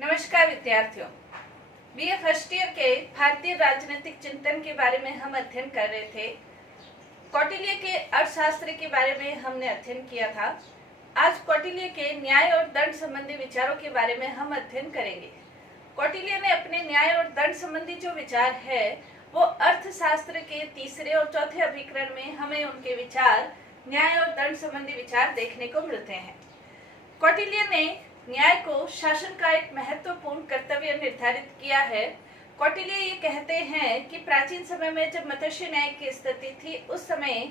नमस्कार विद्यार्थियों। BA first year के भारतीय राजनीतिक चिंतन के बारे में हम अध्ययन कर रहे थे। कौटिल्य के अर्थशास्त्र के बारे में हमने अध्ययन किया था। आज कौटिल्य के न्याय और दंड संबंधी विचारों के बारे में हम अध्ययन करेंगे। कौटिल्य ने अपने न्याय और दंड संबंधी जो विचार है वो अर्थशास्त्र के तीसरे और चौथे अभिकरण में हमें उनके विचार न्याय और दंड संबंधी विचार देखने को मिलते हैं। कौटिल्य ने न्याय को शासन का एक महत्वपूर्ण कर्तव्य निर्धारित किया है। कौटिल्य ये कहते हैं कि प्राचीन समय में जब मत्स्य न्याय की स्थिति थी, उस समय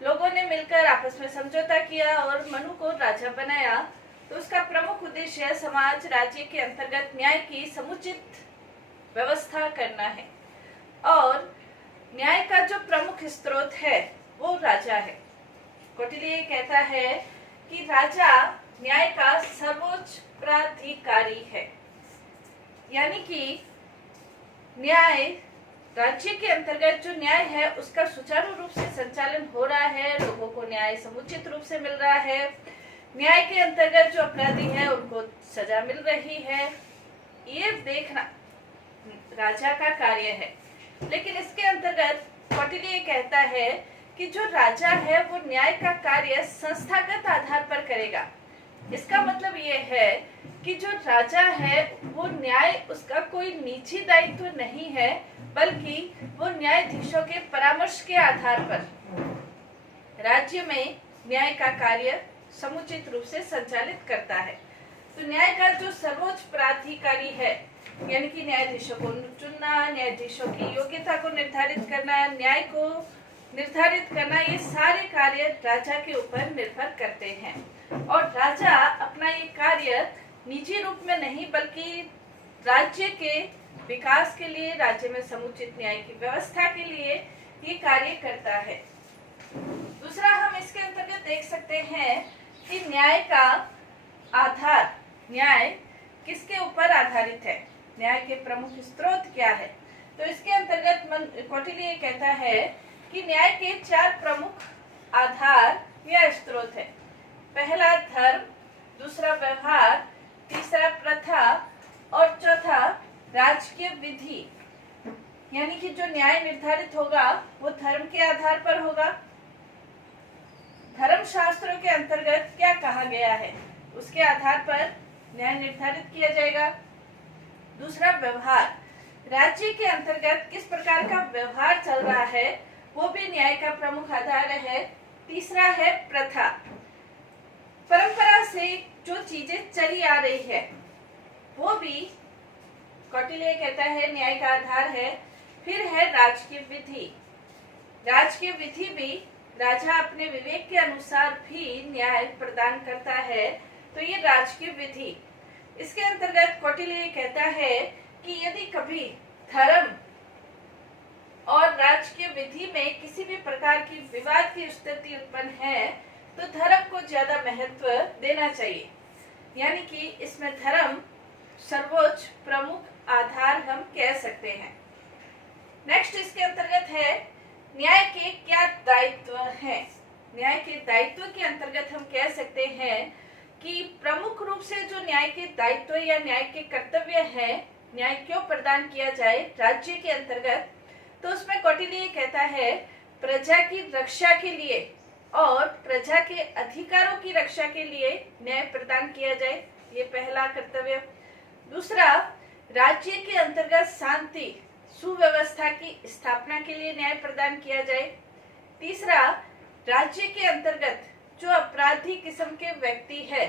लोगों ने मिलकर आपस में समझौता किया और मनु को राजा बनाया। तो उसका प्रमुख उद्देश्य समाज राज्य के अंतर्गत न्याय की समुचित व्यवस्था करना है और न्याय का जो प्रमुख स्रोत है वो राजा है। कौटिल्य ये कहता है कि राजा न्याय का सर्वोच्च प्राधिकारी है, यानी कि न्याय राज्य के अंतर्गत जो न्याय है उसका सुचारू रूप से संचालन हो रहा है, लोगों को न्याय समुचित रूप से मिल रहा है, न्याय के अंतर्गत जो अपराधी है उनको सजा मिल रही है, ये देखना राजा का कार्य है। लेकिन इसके अंतर्गत कौटिल्य कहता है कि जो राजा है वो न्याय का कार्य संस्थागत आधार पर करेगा। इसका मतलब ये है कि जो राजा है वो न्याय उसका कोई निजी दायित्व नहीं है, बल्कि वो न्यायाधीशों के परामर्श के आधार पर राज्य में न्याय का कार्य समुचित रूप से संचालित करता है। तो न्याय का जो सर्वोच्च प्राधिकारी है, यानी कि न्यायाधीशों को चुनना, न्यायाधीशों की योग्यता को निर्धारित करना, न्याय को निर्धारित करना, ये सारे कार्य राजा के ऊपर निर्भर करते हैं। और राजा अपना ये कार्य निजी रूप में नहीं बल्कि राज्य के विकास के लिए, राज्य में समुचित न्याय की व्यवस्था के लिए ये कार्य करता है। दूसरा, हम इसके अंतर्गत देख सकते हैं कि न्याय का आधार, न्याय किसके ऊपर आधारित है, न्याय के प्रमुख स्रोत क्या है। तो इसके अंतर्गत कौटिल्य कहता है कि न्याय के 4 प्रमुख आधार या स्रोत है। पहला धर्म, दूसरा व्यवहार, तीसरा प्रथा और चौथा राजकीय विधि। यानी कि जो न्याय निर्धारित होगा वो धर्म के आधार पर होगा। धर्म शास्त्रों के अंतर्गत क्या कहा गया है उसके आधार पर न्याय निर्धारित किया जाएगा। दूसरा व्यवहार, राज्य के अंतर्गत किस प्रकार का व्यवहार चल रहा है वो भी न्याय का प्रमुख आधार है। तीसरा है प्रथा, परंपरा से जो चीजें चली आ रही है वो भी कौटिल्य कहता है न्याय का आधार है। फिर है राजकीय विधि। राजकीय विधि भी राजा अपने विवेक के अनुसार भी न्याय प्रदान करता है, तो ये राजकीय विधि। इसके अंतर्गत कौटिल्य कहता है कि यदि कभी धर्म और राजकीय विधि में किसी भी प्रकार की विवाद की स्थिति उत्पन्न है तो धर्म को ज्यादा महत्व देना चाहिए, यानी कि इसमें धर्म सर्वोच्च प्रमुख आधार हम कह सकते हैं। नेक्स्ट इसके अंतर्गत है न्याय के क्या दायित्व हैं। न्याय के दायित्व के अंतर्गत हम कह सकते हैं कि प्रमुख रूप से जो न्याय के दायित्व या न्याय के कर्तव्य है, न्याय क्यों प्रदान किया जाए राज्य के अंतर्गत, तो उसमें कौटिल्य कहता है प्रजा की रक्षा के लिए और प्रजा के अधिकारों की रक्षा के लिए न्याय प्रदान किया जाए, ये पहला कर्तव्य। दूसरा, राज्य के अंतर्गत शांति सुव्यवस्था की स्थापना के लिए न्याय प्रदान किया जाए। तीसरा, राज्य के अंतर्गत जो अपराधी किस्म के व्यक्ति है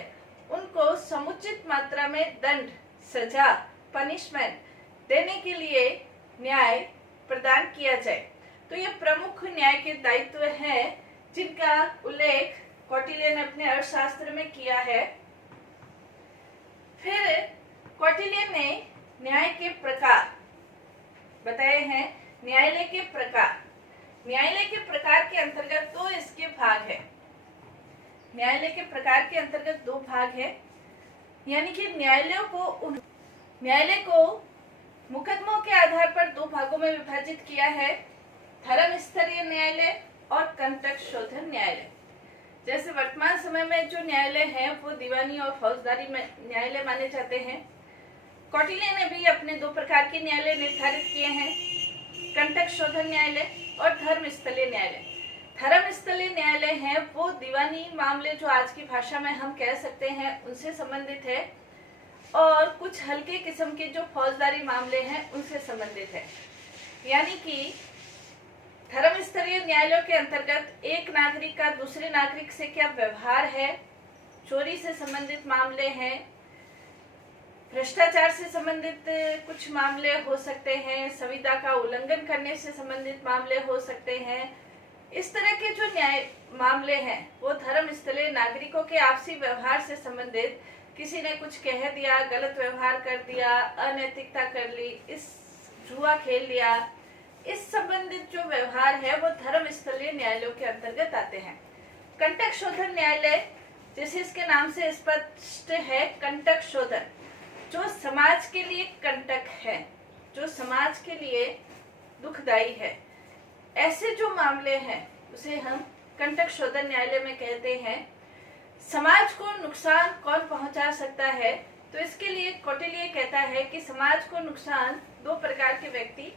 उनको समुचित मात्रा में दंड, सजा, पनिशमेंट देने के लिए न्याय प्रदान किया जाए। तो ये प्रमुख न्याय के दायित्व हैं जिनका उल्लेख कौटिल्य ने अपने अर्थशास्त्र में किया है। फिर कौटिल्य ने न्याय के प्रकार बताए हैं। न्यायालय के प्रकार, न्यायालय के प्रकार के अंतर्गत 2 इसके भाग है। न्यायालय के प्रकार के अंतर्गत 2 भाग है, यानी कि न्यायालय को मुकदमों के आधार पर 2 भागों में विभाजित किया है, धर्म स्तरीय न्यायालय और कंटक शोधन न्यायालय। जैसे वर्तमान समय में जो न्यायालय हैं वो दीवानी और फौजदारी न्यायालय माने जाते हैं। कौटिल्य ने भी अपने दो प्रकार के न्यायालय निर्धारित किए हैं, कंटक शोधन न्यायालय और धर्मस्थलीय न्यायालय। धर्मस्थलीय न्यायालय है वो दीवानी मामले जो आज की भाषा में हम कह सकते हैं उनसे संबंधित है, और कुछ हल्के किस्म के जो फौजदारी मामले हैं उनसे संबंधित है। यानी कि धर्मस्तरीय न्यायालयों के अंतर्गत एक नागरिक का दूसरे नागरिक से क्या व्यवहार है, चोरी से संबंधित मामले हैं, भ्रष्टाचार से संबंधित कुछ मामले हो सकते हैं, संविदा का उल्लंघन करने से संबंधित मामले हो सकते हैं। इस तरह के जो न्याय मामले हैं वो धर्मस्थलीय नागरिकों के आपसी व्यवहार से संबंधित, किसी ने कुछ कह दिया, गलत व्यवहार कर दिया, अनैतिकता कर ली, इस जुआ खेल लिया, इस संबंधित जो व्यवहार है वो धर्मस्थलीय न्यायालयों के अंतर्गत आते हैं। कंटक शोधन न्यायालय जैसे इसके नाम से स्पष्ट है, कंटक शोधन जो समाज के लिए कंटक है, जो समाज के लिए दुखदाई है, ऐसे जो मामले हैं उसे हम कंटक शोधन न्यायालय में कहते हैं। समाज को नुकसान कौन पहुंचा सकता है, तो इसके लिए कौटिल्य कहता है कि समाज को नुकसान दो प्रकार के व्यक्ति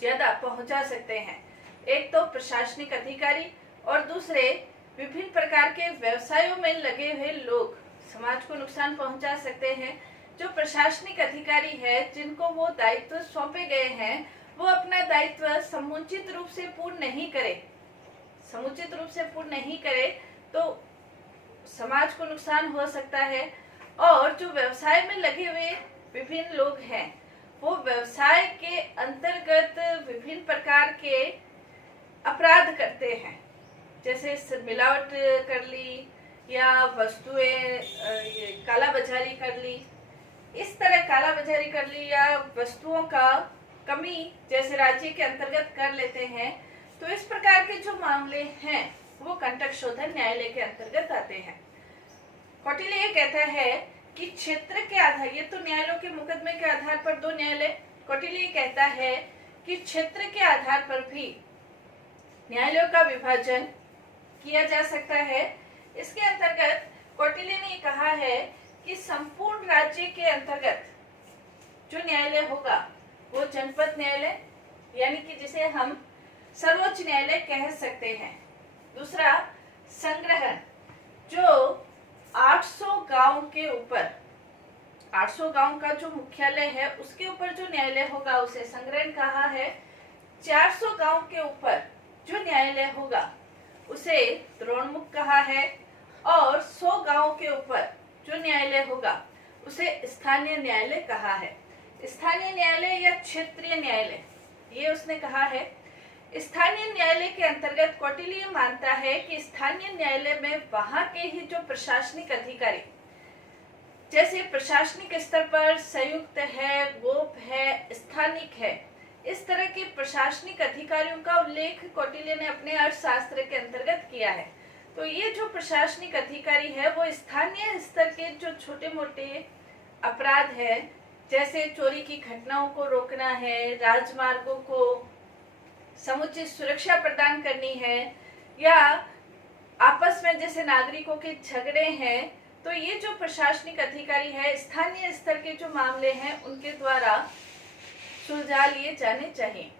ज्यादा पहुंचा सकते हैं, एक तो प्रशासनिक अधिकारी और दूसरे विभिन्न प्रकार के व्यवसायों में लगे हुए लोग समाज को नुकसान पहुंचा सकते हैं। जो प्रशासनिक अधिकारी है, जिनको वो दायित्व सौंपे गए हैं, वो अपना दायित्व समुचित रूप से पूर्ण नहीं करे तो समाज को नुकसान हो सकता है। और जो व्यवसाय में लगे हुए विभिन्न लोग हैं, वो व्यवसाय के अंतर्गत विभिन्न प्रकार के अपराध करते हैं, जैसे मिलावट कर ली या वस्तुएं कालाबाजारी कर ली, इस तरह कालाबाजारी कर ली या वस्तुओं का कमी जैसे राज्य के अंतर्गत कर लेते हैं। तो इस प्रकार के जो मामले हैं वो कंटक शोधन न्यायालय के अंतर्गत आते हैं। कौटिल्य ये कहता है कि क्षेत्र के आधार, ये तो न्यायालयों के मुकदमे के आधार पर दो न्यायालय, कौटिल्य कहता है कि क्षेत्र के आधार पर भी न्यायालयों का विभाजन किया जा सकता है। इसके अंतर्गत कौटिल्य ने कहा है कि संपूर्ण राज्य के अंतर्गत जो न्यायालय होगा वो जनपद न्यायालय, यानी कि जिसे हम सर्वोच्च न्यायालय कह सकते हैं। दूसरा संग्रहण, जो 800 गांव के ऊपर, 800 गांव का जो मुख्यालय है उसके ऊपर जो न्यायालय होगा उसे संग्रहण कहा है। 400 गांव के ऊपर जो न्यायालय होगा उसे द्रोणमुख कहा है, और 100 गांव के ऊपर जो न्यायालय होगा उसे स्थानीय न्यायालय कहा है। स्थानीय न्यायालय या क्षेत्रीय न्यायालय, ये उसने कहा है। स्थानीय न्यायालय के अंतर्गत कौटिल्य मानता है कि स्थानीय न्यायालय में वहां के ही जो प्रशासनिक अधिकारी, जैसे प्रशासनिक स्तर पर संयुक्त है, गोप है, स्थानिक है, इस तरह के प्रशासनिक अधिकारियों का उल्लेख कौटिल्य ने अपने अर्थशास्त्र के अंतर्गत किया है। तो ये जो प्रशासनिक अधिकारी है वो स्थानीय स्तर के जो छोटे मोटे अपराध है, जैसे चोरी की घटनाओं को रोकना है, राजमार्गों को समुचित सुरक्षा प्रदान करनी है, या आपस में जैसे नागरिकों के झगड़े हैं, तो ये जो प्रशासनिक अधिकारी है स्थानीय स्तर के जो मामले हैं उनके द्वारा सुलझा लिए जाने चाहिए।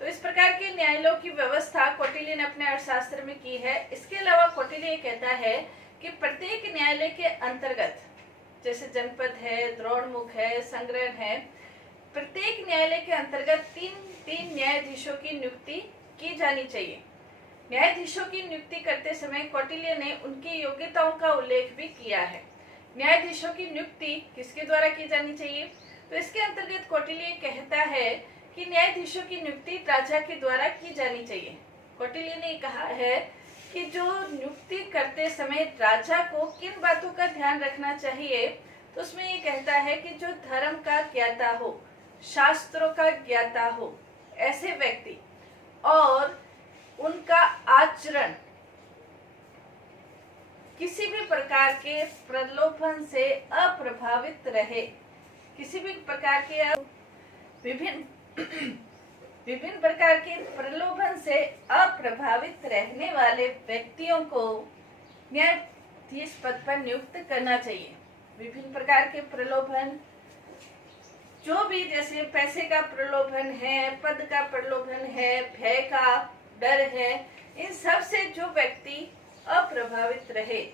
तो इस प्रकार के न्यायालयों की व्यवस्था कौटिल्य ने अपने अर्थशास्त्र में की है। इसके अलावा कौटिल्य कहता है कि प्रत्येक न्यायालय के अंतर्गत, जैसे जनपद है, द्रोणमुख है, संग्रहण है, प्रत्येक न्यायालय के अंतर्गत तीन न्यायाधीशों की नियुक्ति की जानी चाहिए। न्यायाधीशों की नियुक्ति करते समय कौटिल्य ने उनकी योग्यताओं का उल्लेख भी किया है। न्यायाधीशों की नियुक्ति किसके द्वारा की जानी चाहिए, तो इसके अंतर्गत कौटिल्य कहता है कि न्यायाधीशों की नियुक्ति राजा के द्वारा की जानी चाहिए। कौटिल्य ने कहा है कि जो नियुक्ति करते समय राजा को किन बातों का ध्यान रखना चाहिए, तो उसमें ये कहता है कि जो धर्म का ज्ञाता हो, शास्त्रों का ज्ञाता हो, ऐसे व्यक्ति, और उनका आचरण किसी भी प्रकार के प्रलोभन से अप्रभावित रहे, किसी भी प्रकार के विभिन्न प्रकार के प्रलोभन से अप्रभावित रहने वाले व्यक्तियों को न्यायाधीश पद पर नियुक्त करना चाहिए। विभिन्न प्रकार के प्रलोभन जो भी जैसे पैसे का प्रलोभन है, पद का प्रलोभन है, भय का डर है, इन सब से जो व्यक्ति अप्रभावित रहे,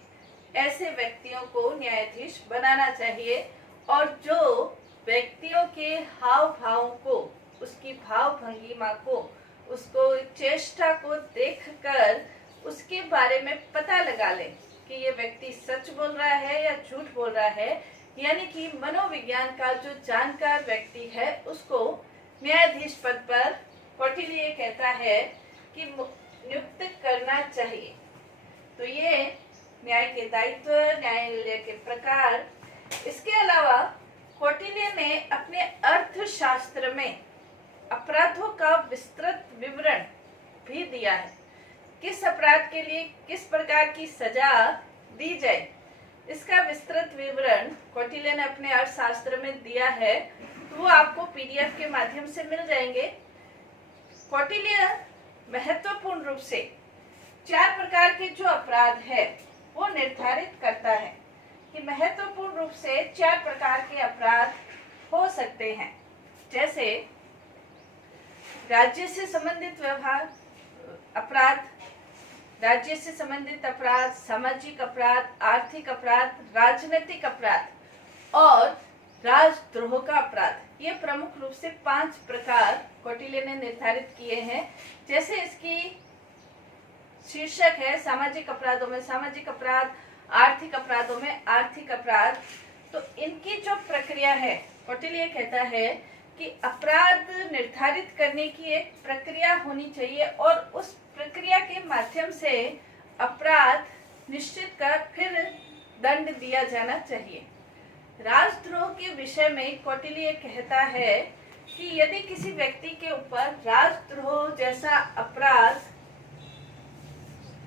ऐसे व्यक्तियों को न्यायाधीश बनाना चाहिए। और जो व्यक्तियों के हाव भाव को, उसकी भाव भंगिमा को, उसको चेष्टा को देखकर उसके बारे में पता लगा ले कि ये व्यक्ति सच बोल रहा है या झूठ बोल रहा है, यानी कि मनोविज्ञान का जो जानकार व्यक्ति है उसको न्यायाधीश पद पर कौटिल्य कहता है कि नियुक्त करना चाहिए। तो ये न्याय के दायित्व, न्यायालय के प्रकार। इसके अलावा कौटिल्य ने अपने अर्थशास्त्र में अपराधों का विस्तृत विवरण भी दिया है। किस अपराध के लिए किस प्रकार की सजा दी जाए, इसका विस्तृत विवरण कौटिल्य ने अपने अर्थशास्त्र में दिया है। तो वो आपको पीडीएफ के माध्यम से मिल जाएंगे। कौटिल्य महत्वपूर्ण रूप से 4 प्रकार के जो अपराध है वो निर्धारित करता है कि महत्वपूर्ण रूप से 4 प्रकार के अपराध हो सकते हैं। जैसे राज्य से संबंधित व्यवहार अपराध, राज्य से संबंधित अपराध, सामाजिक अपराध, आर्थिक अपराध, राजनीतिक अपराध और राजद्रोह का अपराध। ये प्रमुख रूप से 5 प्रकार कौटिल्य ने निर्धारित किए हैं। जैसे इसकी शीर्षक है सामाजिक अपराधों में सामाजिक अपराध, आर्थिक अपराधों में आर्थिक अपराध। तो इनकी जो प्रक्रिया है, कौटिल्य कहता है कि अपराध निर्धारित करने की एक प्रक्रिया होनी चाहिए और उस प्रक्रिया के माध्यम से अपराध निश्चित कर फिर दंड दिया जाना चाहिए। राजद्रोह के विषय में कौटिल्य कहता है कि यदि किसी व्यक्ति के ऊपर राजद्रोह जैसा अपराध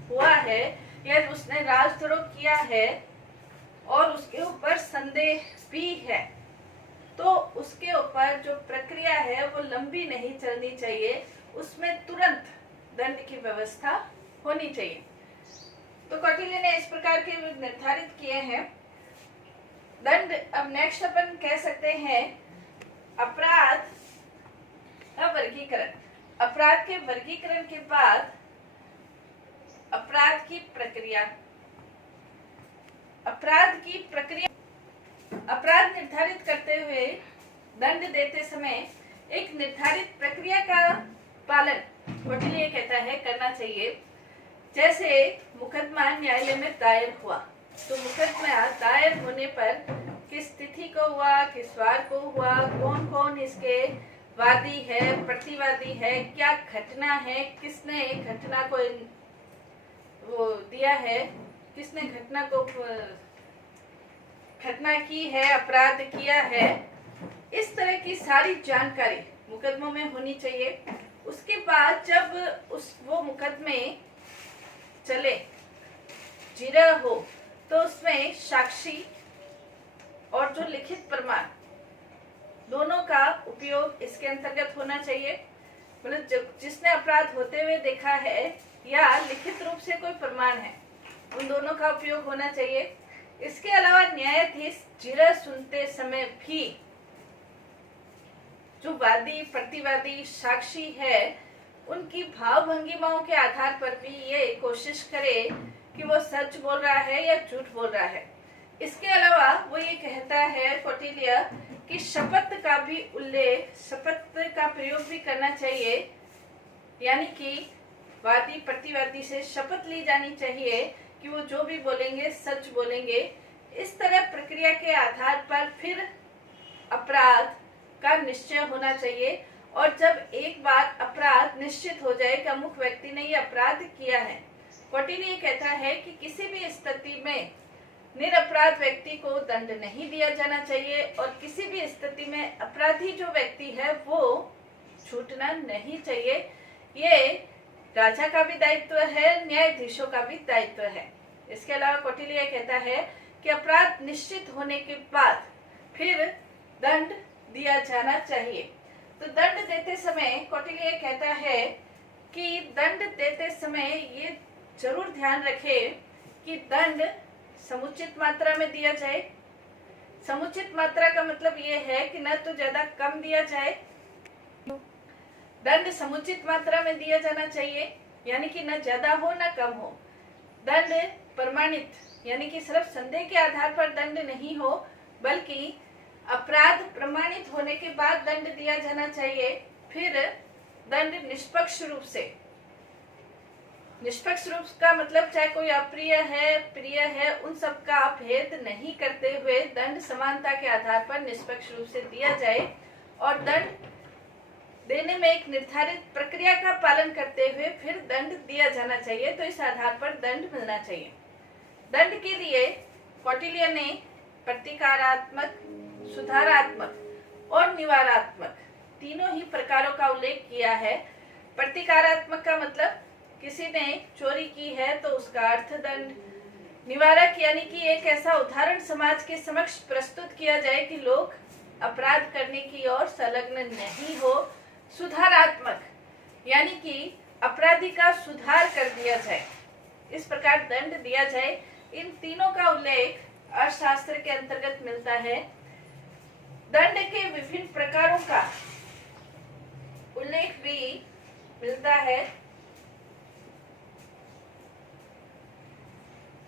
हुआ है या उसने राजद्रोह किया है और उसके ऊपर संदेह भी है, तो उसके ऊपर जो प्रक्रिया है वो लंबी नहीं चलनी चाहिए, उसमें तुरंत दंड की व्यवस्था होनी चाहिए। तो कौटिल्य ने इस प्रकार के निर्धारित किए हैं दंड। अब नेक्स्ट अपन कह सकते हैं अपराध का वर्गीकरण। अपराध के वर्गीकरण के बाद अपराध की प्रक्रिया। अपराध निर्धारित करते हुए दंड देते समय एक निर्धारित प्रक्रिया का पालन कौटिल्य कहता है करना चाहिए। जैसे मुकदमा न्यायालय में दायर हुआ, तो मुकदमा दायर होने पर किस तिथि को हुआ, किस वार को हुआ, कौन कौन इसके वादी है, प्रतिवादी है, क्या घटना है, किसने घटना को वो दिया है, किसने घटना की है, अपराध किया है, इस तरह की सारी जानकारी मुकदमों में होनी चाहिए। उसके बाद जब वो मुकदमे चले, जिरह हो, तो उसमें साक्षी और जो लिखित प्रमाण दोनों का उपयोग इसके अंतर्गत होना चाहिए। मतलब जिसने अपराध होते हुए देखा है या लिखित रूप से कोई प्रमाण है, उन दोनों का उपयोग होना चाहिए। इसके अलावा न्यायाधीश जिरह सुनते समय भी जो वादी, प्रतिवादी, साक्षी है, उनकी भाव भंगिमाओं के आधार पर भी ये कोशिश करे कि वो सच बोल रहा है या झूठ बोल रहा है। इसके अलावा वो ये कहता है कौटिल्य कि शपथ का भी उल्लेख, शपथ का प्रयोग भी करना चाहिए, यानी कि वादी प्रतिवादी से शपथ ली जानी चाहिए कि वो जो भी बोलेंगे सच बोलेंगे। इस तरह प्रक्रिया के आधार पर फिर अपराध का निश्चय होना चाहिए। और जब एक बार अपराध निश्चित हो जाए कि अमुक व्यक्ति ने ये अपराध किया है, कौटिल्य कहता है कि किसी भी स्थिति में निरपराध व्यक्ति को दंड नहीं दिया जाना चाहिए और किसी भी स्थिति में अपराधी जो व्यक्ति है वो छूटना नहीं चाहिए। ये राजा का भी दायित्व है, न्यायाधीशों का भी दायित्व है। इसके अलावा कौटिल्य कहता है कि अपराध निश्चित होने के बाद फिर दंड दिया जाना चाहिए। तो दंड देते समय कौटिल्य कहता है कि दंड देते समय ये जरूर ध्यान रखे कि दंड समुचित मात्रा में दिया जाए, समुचित मात्रा का मतलब ये है कि न तो ज्यादा कम दिया जाए, दंड समुचित मात्रा में दिया जाना चाहिए, यानी कि न ज्यादा हो न कम हो। दंड प्रमाणित, यानी कि सिर्फ संदेह के आधार पर दंड नहीं हो, बल्कि अपराध प्रमाणित होने के बाद दंड दिया जाना चाहिए। फिर दंड निष्पक्ष रूप से, निष्पक्ष रूप का मतलब चाहे कोई अप्रिय है प्रिय है उन सब का भेद नहीं करते हुए दंड समानता के आधार पर निष्पक्ष रूप से दिया जाए, और दंड देने में एक निर्धारित प्रक्रिया का पालन करते हुए फिर दंड दिया जाना चाहिए। तो इस आधार पर दंड मिलना चाहिए। दंड के लिए कौटिल्य ने प्रतिकारात्मक, सुधारात्मक और निवारात्मक तीनों ही प्रकारों का उल्लेख किया है। प्रतिकारात्मक का मतलब किसी ने चोरी की है तो उसका अर्थदंड। निवारक यानी कि एक ऐसा उदाहरण समाज के समक्ष प्रस्तुत किया जाए कि लोग अपराध करने की ओर संलग्न नहीं हो। सुधारात्मक यानी कि अपराधी का सुधार कर दिया जाए, इस प्रकार दंड दिया जाए। इन तीनों का उल्लेख अर्थशास्त्र के अंतर्गत मिलता है। दंड के विभिन्न प्रकारों का उल्लेख भी मिलता है।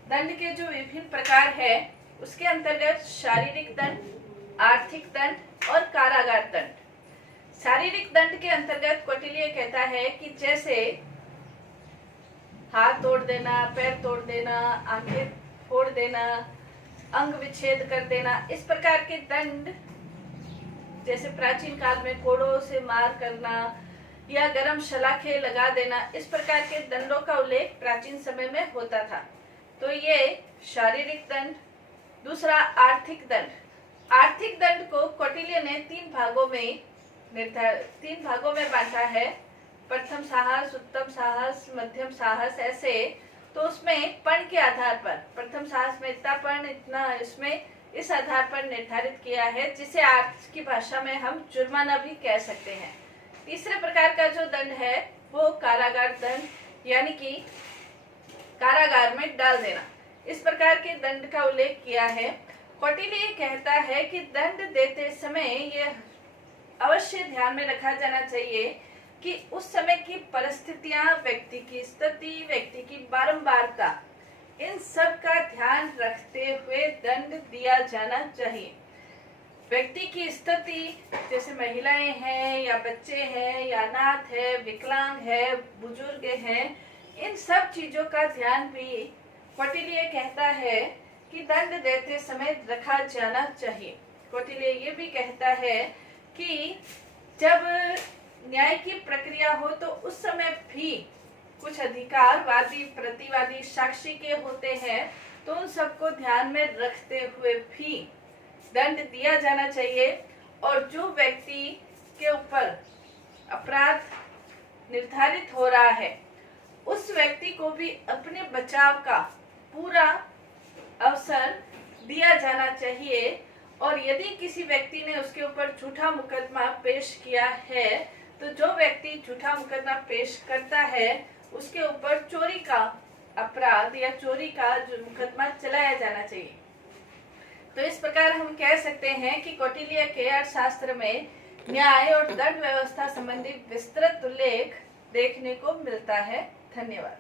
दंड के जो विभिन्न प्रकार है उसके अंतर्गत शारीरिक दंड, आर्थिक दंड और कारागार दंड। शारीरिक दंड के अंतर्गत कौटिल्य कहता है कि जैसे हाथ तोड़ देना, पैर तोड़ देना, आंखें फोड़ देना, अंग विच्छेद कर देना, इस प्रकार के दंड, जैसे प्राचीन काल में कोड़ों से मार करना या गरम शलाखे लगा देना, इस प्रकार के दंडों का उल्लेख प्राचीन समय में होता था। तो ये शारीरिक दंड। दूसरा आर्थिक दंड। आर्थिक दंड को कौटिल्य ने तीन भागों में बांटा है। प्रथम साहस, उत्तम साहस, मध्यम साहस, ऐसे। तो उसमें पण के आधार पर, प्रथम साहस में इतना पण, इतना इसमें, इस आधार पर निर्धारित किया है, जिसे आज की भाषा में हम जुर्माना भी कह सकते हैं। तीसरे प्रकार का जो दंड है वो कारागार दंड, यानी कि कारागार में डाल देना, इस प्रकार के दंड का उल्लेख किया है। कौटिल्य कहता है कि दंड देते समय यह अवश्य ध्यान में रखा जाना चाहिए कि उस समय की परिस्थितियां, व्यक्ति की स्थिति, व्यक्ति की बारंबारता, इन सब का ध्यान रखते हुए दंड दिया जाना चाहिए। व्यक्ति की स्थिति, जैसे महिलाएं हैं या बच्चे हैं या अनाथ है, विकलांग है, बुजुर्ग हैं, इन सब चीजों का ध्यान भी कौटिल्य कहता है कि दंड देते समय रखा जाना चाहिए। कौटिल्य ये भी कहता है कि जब न्याय की प्रक्रिया हो तो उस समय भी कुछ अधिकार वादी, प्रतिवादी, साक्षी के होते हैं, तो उन सबको ध्यान में रखते हुए भी दंड दिया जाना चाहिए। और जो व्यक्ति के ऊपर अपराध निर्धारित हो रहा है उस व्यक्ति को भी अपने बचाव का पूरा अवसर दिया जाना चाहिए। और यदि किसी व्यक्ति ने उसके ऊपर झूठा मुकदमा पेश किया है तो जो व्यक्ति झूठा मुकदमा पेश करता है उसके ऊपर चोरी का अपराध या चोरी का जो मुकदमा चलाया जाना चाहिए। तो इस प्रकार हम कह सकते हैं कि कौटिल्य के अर्थशास्त्र में न्याय और दंड व्यवस्था संबंधी विस्तृत उल्लेख देखने को मिलता है। धन्यवाद।